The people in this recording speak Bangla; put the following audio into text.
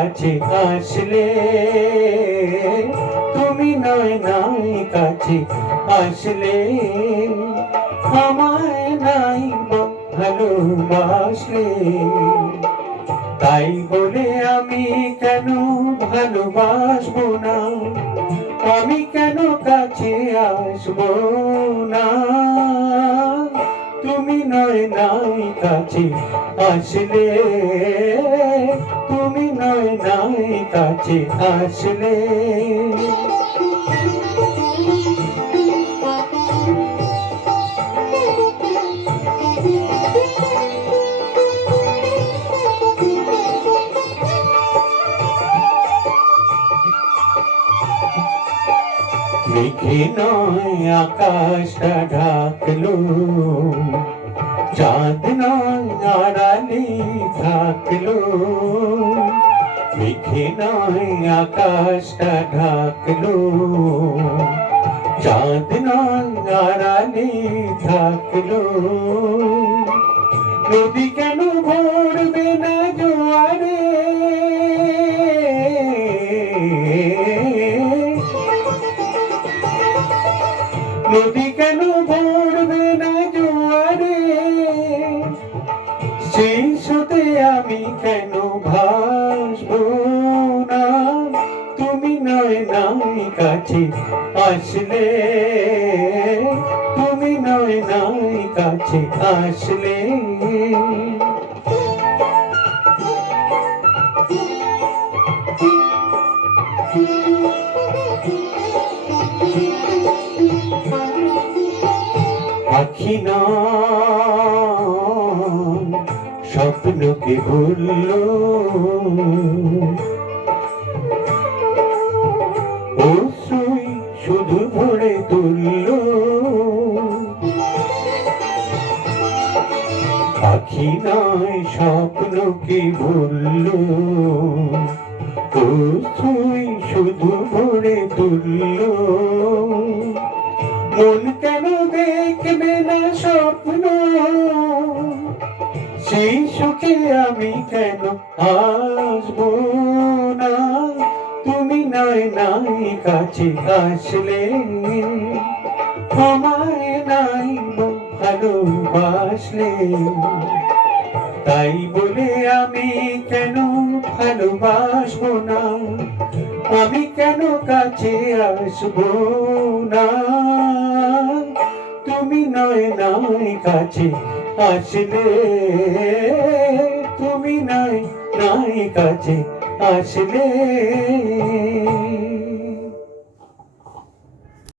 কাছে আসলে, তুমি নয় নাই কাছে আসলে, আমায় নাই ভালোবাসলে। তাই বলে আমি কেন ভালোবাসবো না, আমি কেন কাছে আসবো না। তুমি নয় নাই কাছে আসলে, তুমি নয় নাই কাছে আসলে। মেঘে নয় আকাশটা ঢাকলো, চাঁদ নয় আড়ালে থাকলো। মেঘে নয় আকাশটা ঢাকলো, চাঁদ নয় আড়ালে থাকলো। নদী কেন ভরবে না জোয়ারে, নদী কেন ভরবে না জোয়ারে, সেই স্রোতে আমি কেন ভাসবো না। তুমি নয় নাই কাছে আসলে, তুমি নয় নাই কাছে আসলে। পাখি না স্বপ্নকে ভুললো, অশ্রুই শুধু ভরে তুললো। পাখি নয় স্বপ্নকে ভুললো, অশ্রুই শুধু ভরে তুললো। মন কেন দেখবে না স্বপ্ন, সেই সুখে আমি কেন আসবো না। তুমি নয় নাই কাছে আসলে, আমায় নাই ভালোবাসলে। তাই বলে আমি কেন ভালোবাসবো না, আমি কেন কাছে আসবো না। তুমি নয় নাই কাছে আসলে, তুমি নয় নাই কাছে আসলে।